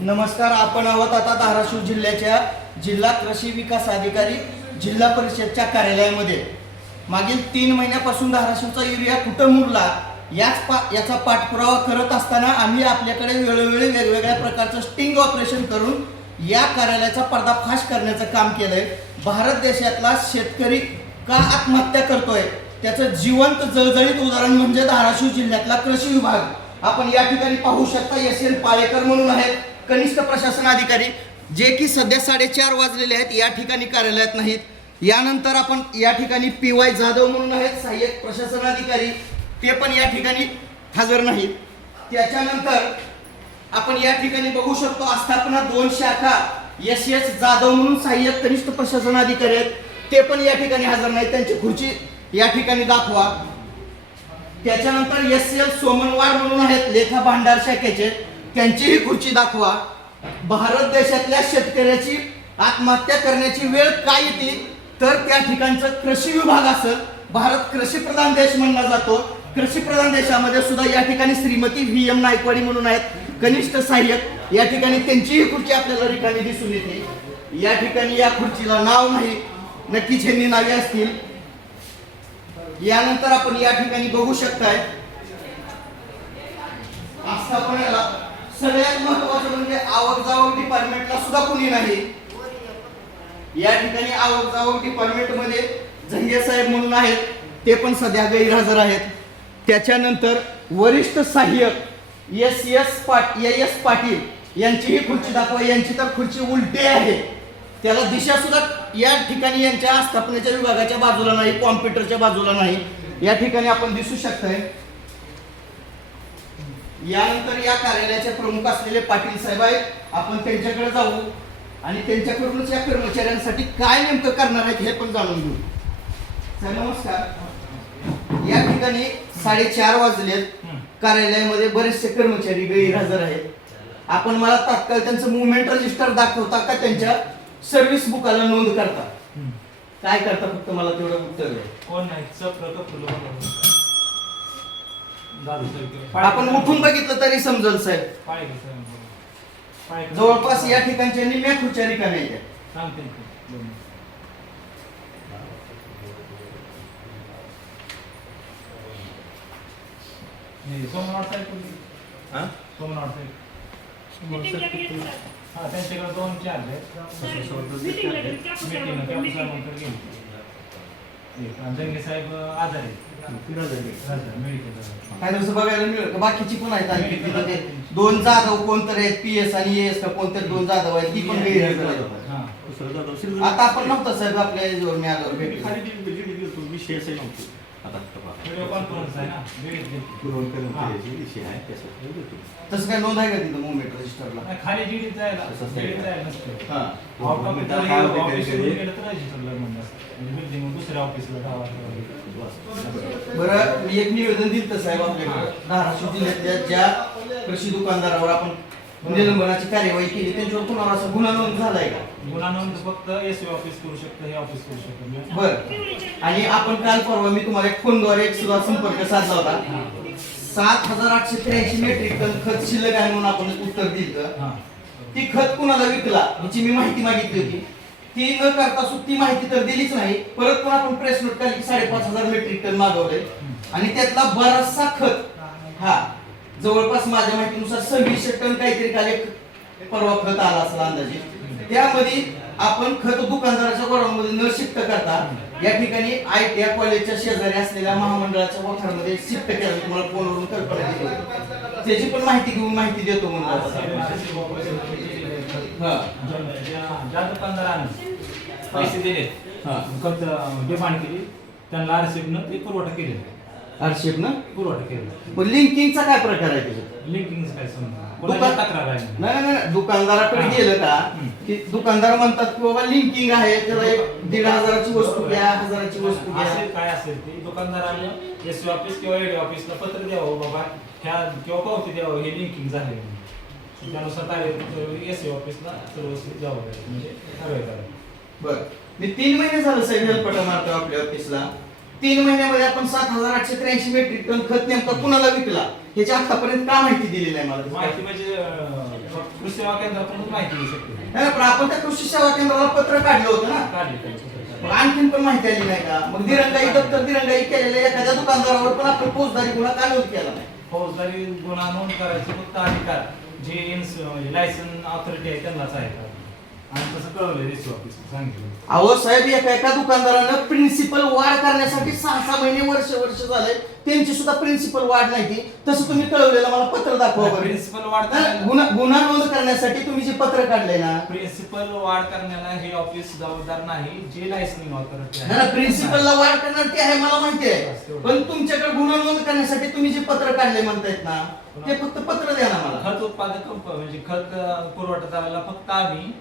नमस्कार. आपण आहोत आता धाराशिव जिल्ह्याच्या जिल्हा कृषी विकास अधिकारी जिल्हा परिषदच्या कार्यालयामध्ये. मागील 3 महिन्यापासून धाराशिवचा युरिया कुठं मुरला याचा पाठपुरावा करत असताना आम्ही आपल्याकडे वेळोवेळी वेगवेगळ्या प्रकारचं स्टिंग ऑपरेशन करून या कार्यालयाचा पर्दाफाश करण्याचं काम केलंय. भारत देशातला शेतकरी का आत्महत्या करतोय त्याचं जिवंत जळजळीत उदाहरण म्हणजे धाराशिव जिल्ह्यातला कृषी विभाग. आपण या ठिकाणी पाहू शकता एस.एन. पाळेकर म्हणून आहेत कनिष्ठ प्रशासन अधिकारी, जे की सध्या 4:30 वाजलेले आहेत, या ठिकाणी कार्यालयात नाहीत. यानंतर आपण या ठिकाणी पी.वाय. जाधव म्हणून आहेत सहाय्यक प्रशासन अधिकारी, ते पण या ठिकाणी हजर नाहीत. त्याच्यानंतर आपण या ठिकाणी बघू शकतो आस्थापना 2 शाखा एस.एस. जाधव म्हणून सहाय्यक कनिष्ठ प्रशासन अधिकारी आहेत, ते पण या ठिकाणी हजर नाहीत. त्यांची खुर्ची या ठिकाणी दाखवा. त्याच्यानंतर एस.एल. सोमनवार म्हणून आहेत लेखा भांडार शाखेचे, त्यांचीही खुर्ची दाखवा. भारत देशातल्या शेतकऱ्याची आत्महत्या करण्याची वेळ काय येते तर त्या ठिकाणचं कृषी विभाग असेल. भारत कृषी प्रधान देश म्हणला जातो. कृषी प्रधान देशामध्ये सुद्धा या ठिकाणी श्रीमती व्ही.एम. नायकवाडी म्हणून आहेत कनिष्ठ सहाय्यक, या ठिकाणी त्यांचीही खुर्ची आपल्याला रिकामी दिसून येते. या ठिकाणी या खुर्चीला नाव नाही, नक्कीच ह्यांनी नावे असतील. यानंतर आपण या ठिकाणी बघू शकताय आस्थापनेला सगळ्यात महत्वाचं म्हणजे आवक जावक डिपार्टमेंटला सुद्धा कोणी नाही. या ठिकाणी आवक जावक डिपार्टमेंट मध्ये झंगे साहेब म्हणून आहेत, ते पण सध्या गैरहजर आहेत. त्याच्यानंतर वरिष्ठ सहाय्यक एस पाटील यांचीही खुर्ची दाखवा. यांची तर खुर्ची उलटी आहे, त्याला दिशा सुद्धा या ठिकाणी यांच्या आस्थापनेच्या विभागाच्या बाजूला नाही, कॉम्प्युटरच्या बाजूला नाही, या ठिकाणी आपण दिसू शकतोय. यानंतर या कार्यालयाचे प्रमुख असलेले पाटील साहेब आहेत, आपण त्यांच्याकडे जाऊ आणि त्यांच्याकडूनच या कर्मचाऱ्यांसाठी काय नेमकं करणार आहेत हे पण जाणून घेऊ. साहेब नमस्कार. या ठिकाणी 4:30 वाजलेत, कार्यालयामध्ये बरेचसे कर्मचारी गैरहजर आहेत. आपण मला तात्काळ त्यांचं मुवमेंट रजिस्टर दाखवता का त्यांच्या सर्व्हिस बुकाला नोंद करता? काय करता फक्त मला तेवढं उत्तर द्या. कोण नाही आपण उठून बघितलं तरी समजेल साहेब. जवळपास या ठिकाणच्या निम्म्या खुर्च्या रिकाम्या आहेत. त्यांच्याकडे 2 चार्ज आहेत. साहेब आजारी काय दिवस बघायला मिळेल का? बाकीची पण आहेत आणखी तिथं ते 2 जाधव कोणतरी आहेत, पी.एस. आणि ए.एस. का कोणतरी 2 जाधव आहेत, ती पण गैरहजर आहेत. आता आपण नव्हतं साहेब आपल्या याच्यावर मी आल्यावर भेटलो. विषय असे नव्हते. तसं काय नोंद आहे का तिथं मुवमेंट रजिस्टरला? खाली जीडी जायला दुसऱ्या ऑफिसला. बरं, मी एक निवेदन दिलं साहेब आपल्याकडे. धाराशिव जिल्ह्यातल्या ज्या कृषी दुकानदारावर आपण निलंबनाची कार्यवाही केली त्यांच्यावर कुणाला असा गुन्हा नोंद झालाय का? गुन्हा नोंद फक्त एसवी ऑफिस करू शकतं, हे ऑफिस करू शकतं. बरं, आणि आपण काल परवा मी तुम्हाला एक फोनद्वारे एक सुद्धा संपर्क साधला होता. 7,883 मेट्रिक टन खत शिल्लक आहे म्हणून आपण उत्तर दिलं. ती खत कुणाला विकला याची मी माहिती मागितली होती. ती न करता ती माहिती तर दिलीच नाही. परत पण आपण प्रेस नोट काढली 5,500 मेट्रिक टन मागवले आणि त्यातला बराचसा खत हा जवळपास माझ्या माहितीनुसार 2600 टन काहीतरी काल एक परवा खत आला असला अंदाजे. त्यामध्ये आपण खत दुकानदाराच्या गोडाऊनमध्ये न शिफ्ट करता या ठिकाणी ITI कॉलेजच्या शेजारी असलेल्या महामंडळाच्या वखारमध्ये शिफ्ट केलं. तुम्हाला फोनवरून कल्पना दिली होती, त्याची पण माहिती घेऊन माहिती देतो म्हणून. ज्या दुकानदारांनी पैसे दिले, डिमांड केली, त्यांना आरसीएफनं ते पुरवठा केलेला. आरक्षेपनं पुरवठा केलेला. पण लिंकिंगचा काय प्रकार आहे त्याच्यात? लिंकिंग काय समजा तक्रार आहे नाही, दुकानदाराकडे गेलं का की दुकानदार म्हणतात की बाबा लिंकिंग आहे, त्याला 1,500ची वस्तू घ्या, 1000ची वस्तू घ्या. असेल काय असेल ते दुकानदाराने एसवी ऑफिस किंवा एडी ऑफिसला पत्र द्यावं, बाबा ह्या किंवा पावती द्यावं, हे लिंकिंग झाले. त्यानुसार तारीख एसवी ऑफिसला सर्व द्यावं म्हणजे कारवाई करावी. बरं, मी 3 महिने झालं साहेब हेल्पटा मारतो आपल्या ऑफिसला. 3 महिन्यामध्ये आपण 7,883 मेट्रिक टन खत नेमका कुणाला विकला याची आतापर्यंत का माहिती दिली नाही मला? माहिती म्हणजे कृषी सेवा केंद्राकडून माहिती घेऊ शकतो. नाही, पण आपण त्या कृषी सेवा केंद्राला पत्र काढलं होतं ना, मग आणखीन पण माहिती आली नाही का? मग दिरंगाई दप्तर दिरंगाई केलेल्या एखाद्या दुकानदारावर पण आपण फौजदारी गुन्हा का नोंद केला नाही? फौजदारी गुन्हा नोंद करायचे फक्त अधिकार जे लायसन ऑथॉरिटी आहे त्यांनाच आहे का? आणि तसं कळवलं एसओ ऑफिस सांगितलं. अहो साहेब, एका दुकानदारानं प्रिन्सिपल वाढ करण्यासाठी 6 महिने वर्ष झाले, त्यांची सुद्धा प्रिन्सिपल वाढ नाही ती. तसं तुम्ही कळवलेलं मला पत्र दाखवा बरं. प्रिन्सिपल वाढ गुन्हा नोंद करण्यासाठी तुम्ही जे पत्र काढलंय ना, प्रिन्सिपल वाढ करण्याला हे ऑफिस जबाबदार नाही, जे लायसनिंग ऑथॉरिटी ना प्रिन्सिपलला वाढ करणार ते आहे मला माहिती आहे, पण तुमच्याकडे गुन्हा नोंद करण्यासाठी तुम्ही जे पत्र काढले म्हणतायत ना, ते फक्त पत्र द्या ना मला. खत उत्पादक म्हणजे खत पुरवठादाराला फक्त आम्ही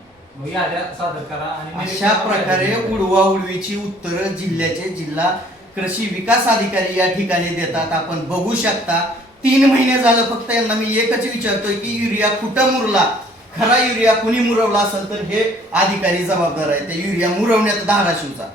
याद्या सादर करा आणि अशा प्रकारे उडवाउडवीची उत्तरं जिल्ह्याचे जिल्हा कृषी विकास अधिकारी या ठिकाणी देतात. आपण बघू शकता 3 महिने झालं फक्त यांना मी एकच विचारतोय की युरिया कुठं मुरला, खरा युरिया कुणी मुरवला असेल तर हे अधिकारी जबाबदार आहे त्या युरिया मुरवण्यात धाराशिवचा.